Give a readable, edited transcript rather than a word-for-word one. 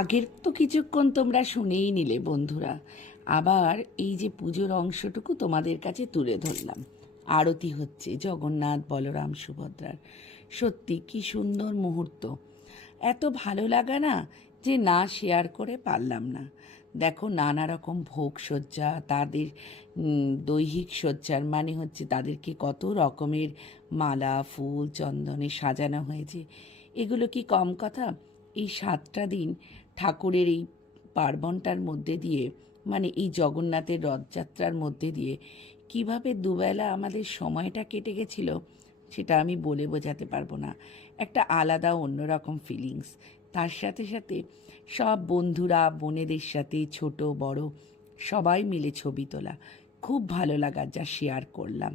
আগের তো কিছুক্ষণ তোমরা শুনেই নিলে বন্ধুরা, আবার এই যে পুজোর অংশটুকু তোমাদের কাছে তুলে ধরলাম। আরতি হচ্ছে জগন্নাথ বলরাম সুভদ্রার, সত্যি কি সুন্দর মুহূর্ত, এত ভালো লাগা না যে না শেয়ার করে পারলাম না। দেখো নানা রকম ভোগ সজ্জা, তাদের দৈহিক সজ্জার মানে হচ্ছে তাদেরকে কত রকমের মালা ফুল চন্দনে সাজানো হয়েছে। এগুলো কি কম কথা? এই 7টা দিন ঠাকুরের এই পার্বণটার মধ্যে দিয়ে, মানে এই জগন্নাথের রথযাত্রার মধ্যে দিয়ে কিভাবে দুবেলা আমাদের সময়টা কেটে গেছিল সেটা আমি বলে বোঝাতে পারবো না। একটা আলাদা অন্যরকম ফিলিংস। তার সাথে সাথে সব বন্ধুরা বোনেদের সাথে ছোট বড় সবাই মিলে ছবি তোলা, খুব ভালো লাগার যা শেয়ার করলাম।